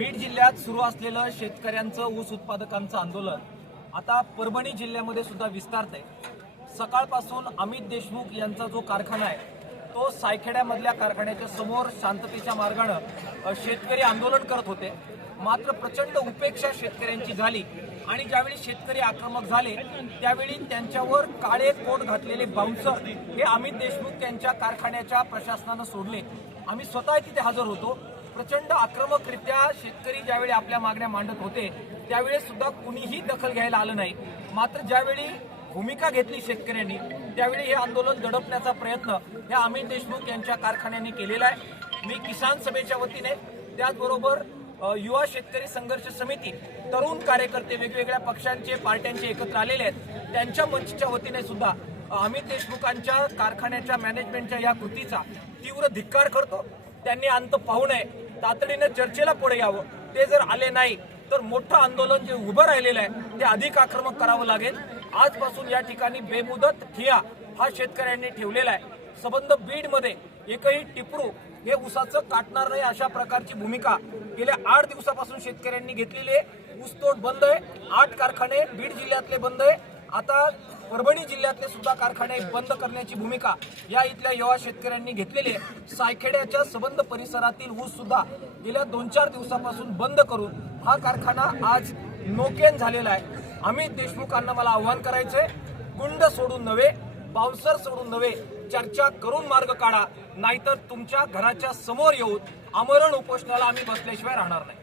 बीड जिल्ह्यात सुरू असलेलं शेतकऱ्यांचं ऊस उत्पादकांचं आंदोलन आता परभणी जिल्ह्यामध्ये सुद्धा विस्तारत आहे. सकाळपासून अमित देशमुख यांचा जो कारखाना आहे तो सायखेड्यामधल्या कारखान्याच्या समोर शांततेच्या मार्गानं शेतकरी आंदोलन करत होते. मात्र प्रचंड उपेक्षा शेतकऱ्यांची झाली आणि ज्यावेळी शेतकरी आक्रमक झाले त्यावेळी त्यांच्यावर काळे कोट घातलेले बाउन्सर हे अमित देशमुख यांच्या कारखान्याच्या प्रशासनानं सोडले. आम्ही स्वतः तिथे हजर होतो. प्रचंड आक्रमकरित्या शेतकरी ज्यावेळी आपल्या मागण्या मांडत होते त्यावेळेस सुद्धा कुणीही दखल घ्यायला आलं नाही. मात्र ज्यावेळी भूमिका घेतली शेतकऱ्यांनी त्यावेळी हे आंदोलन दडपण्याचा प्रयत्न हे अमित देशमुख यांच्या कारखान्याने केलेला आहे. मी किसान सभेच्या वतीने त्याचबरोबर युवा शेतकरी संघर्ष समिती तरुण कार्यकर्ते वेगवेगळ्या पक्षांचे पार्ट्यांचे एकत्र आलेले आहेत. त्यांच्या मंचच्या वतीने सुद्धा अमित देशमुखांच्या कारखान्याच्या मॅनेजमेंटच्या या कृतीचा तीव्र धिक्कार करतो. त्यांनी अंत पाहू नये. तातडीनं चर्चेला पुढे यावं. ते जर आले नाही तर मोठं आंदोलन जे उभं राहिलेलं आहे ते अधिक आक्रमक करावं लागेल. आजपासून या ठिकाणी बेमुदत ठिया हा शेतकऱ्यांनी ठेवलेला आहे. सबंध बीडमध्ये एकही टिपरू हे उसाचं काटणार नाही अशा प्रकारची भूमिका गेल्या आठ दिवसापासून शेतकऱ्यांनी घेतलेली आहे. ऊसतोड बंद आहे. आठ कारखाने बीड जिल्ह्यातले बंद आहे. आता परभणी जिल्ह्यातले सुद्धा कारखाने बंद करण्याची भूमिका या इथल्या युवा शेतकऱ्यांनी घेतलेली आहे. सायखेड्याच्या सबंध परिसरातील ऊस सुद्धा गेल्या दोन चार दिवसापासून बंद करून हा कारखाना आज नोकेन झालेला आहे. अमित देशमुखांना मला आव्हान करायचंय गुंड सोडून नव्हे पावसर सोडून नव्हे चर्चा करून मार्ग काढा नाहीतर तुमच्या घराच्या समोर येऊन आमरण उपोषणाला आम्ही बसल्याशिवाय राहणार नाही.